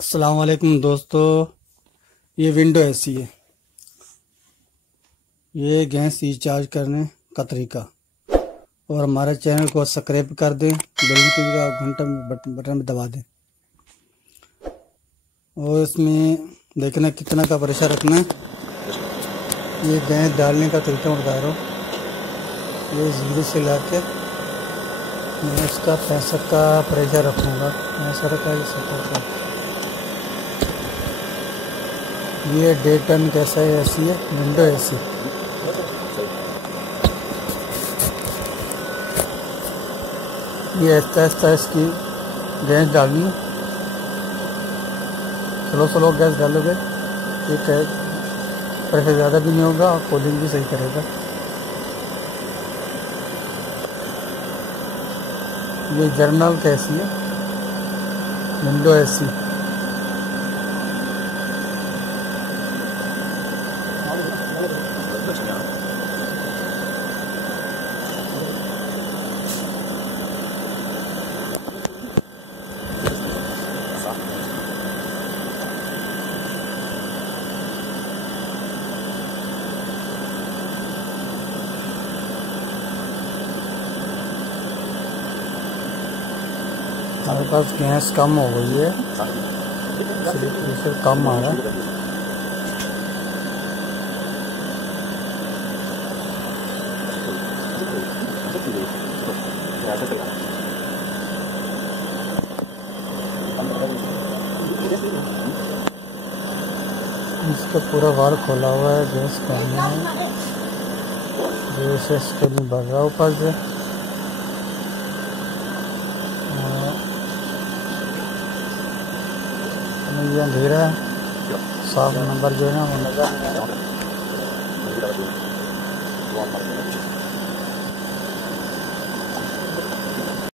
अस्सलाम वालेकुम दोस्तों। ये विंडो एसी है। ये गैस रिचार्ज करने का तरीका। और हमारे चैनल को सब्सक्राइब कर दें, बेल का घंटा बटन में दबा दें। और इसमें देखना कितना का प्रेशर रखना है। ये गैस डालने का तरीका बता रहा हूँ। ये 0 से लाके मैं इसका 65 का प्रेशर रखूँगा। 65 का, 70 का। ये 1.5 टन कैसा है एसी है, विंडो एसी। ये ऐसा इसकी गैस डालनी है। स्लो गैस डालोगे ठीक है, प्रेशर ज़्यादा भी नहीं होगा और कूलिंग भी सही करेगा। ये जर्नल का एसी है, विंडो एसी। हमारे पास गैस कम हो गई है, इसलिए प्रेशर कम आ रहा है। इसका पूरा वाल खोला हुआ है, गैस कम है, जो इसको नहीं बढ़ रहा ऊपर से। ये अंधेरा है, साफ नंबर जो है ना वो नजर नहीं आ रहा।